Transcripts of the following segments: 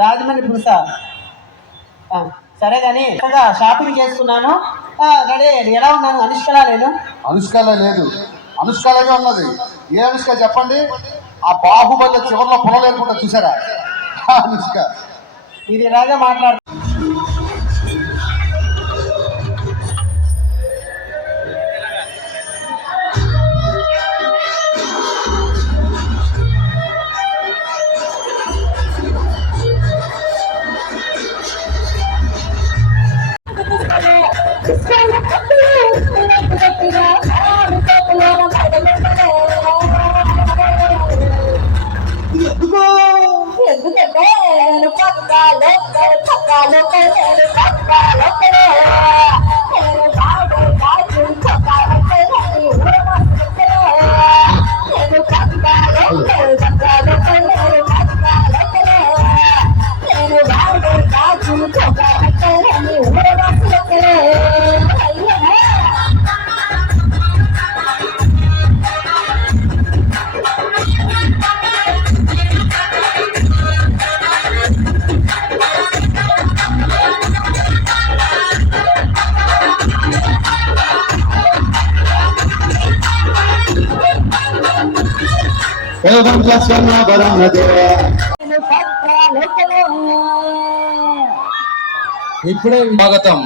రాజమండ్రి పులుస? సరే కానీ షాపింగ్ చేసుకున్నాను. రెడీ ఎలా ఉన్నాను? అనుష్కలా నేను అనుష్కలే లేదు. అనుష్కలాగే ఉన్నది. ఏ అనుష్క చెప్పండి? ఆ బాహుబలి చివరిలో పొలలేకుండా చూసారా? అనుష్క. మీరు ఇలాగే మాట్లాడు Pakka, Loko, Pakka, Loko, నేను పక్కాలో ఇప్పుడే స్వాగతం.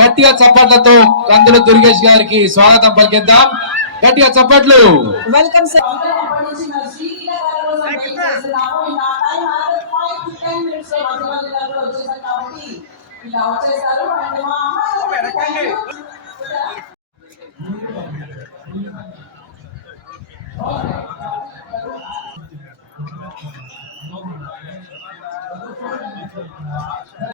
గట్టిగా చప్పట్లతో కందుల దుర్గేష్ గారికి స్వాగతం పలికిద్దాం. గట్టిగా చప్పట్లు. Welcome sir. ఇలా よく分かりました。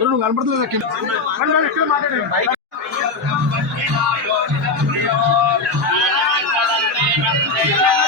నువ్వు కనపడుతుంది ఎక్కడ మాట్లాడండి Yeah.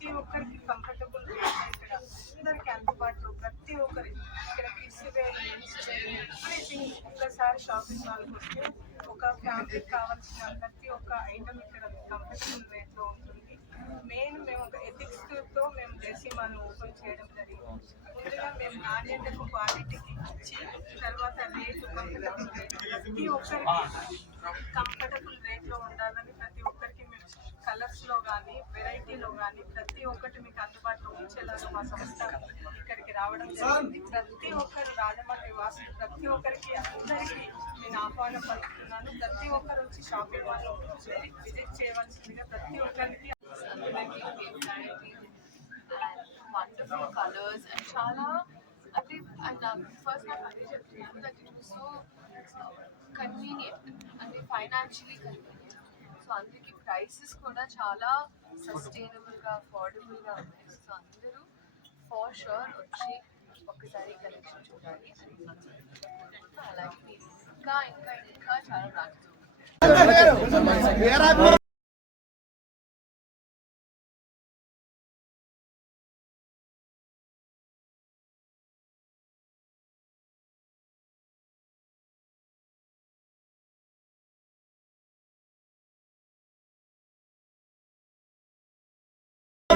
ప్రతి ఒక్కరికి కంఫర్టబుల్ ఇక్కడ. అందరికి అందుబాటులో ప్రతి ఒక్కరికి ఇక్కడ kids wear men's wear everything ఒక్కసారి షాపింగ్ మాల్కి వస్తే ఒక ఫ్యామిలీకి కావాల్సిన ప్రతి ఒక్క ఐటమ్ ఇక్కడ కంఫర్టబుల్ రేట్లో ఉంటుంది. మెయిన్ మేము ఒక ఎథిక్స్తో మేము జెర్సీ ఓపెన్ చేయడం జరిగింది. ముందుగా మేము నాణ్యతకు క్వాలిటీకి ఇచ్చి తర్వాత రేటు కంఫర్టబుల్ రేట్ ప్రతి ఒక్కరికి కంఫర్టబుల్ రేట్లో ఉండాలని ప్రతి కలర్స్లో కానీ వెరైటీలో కానీ ప్రతి ఒక్కటి మీకు అందుబాటులో ఉంచేలాగా మా సంస్థ ఇక్కడికి రావడం జరిగింది. ప్రతి ఒక్కరు రాజమండ్రి వాసులు ప్రతి ఒక్కరికి అందరికీ నేను ఆహ్వానం పలుకుతున్నాను. ప్రతి ఒక్కరు వచ్చి షాపింగ్ మాల్లో విజిట్ చేయవలసిందిగా ప్రతి ఒక్కరికి వండర్ఫుల్ కలర్స్ అండ్ చాలా అంటే అండ్ ఫస్ట్ నాకు అదే చెప్తున్నాను దట్ ఇట్ సో కన్వీనియంట్ అంటే ఫైనాన్షియలీ కన్వీనియంట్ సో అందుకే ప్రైసెస్ కూడా చాలా సస్టైనబుల్గా అఫోర్డబుల్గా ఉన్నాయి. సో అందరూ ఫర్ షూర్ వచ్చి ఒక్కసారి కలెక్షన్ చూడాలి అలాగే ఇంకా ఇంకా ఇంకా చాలా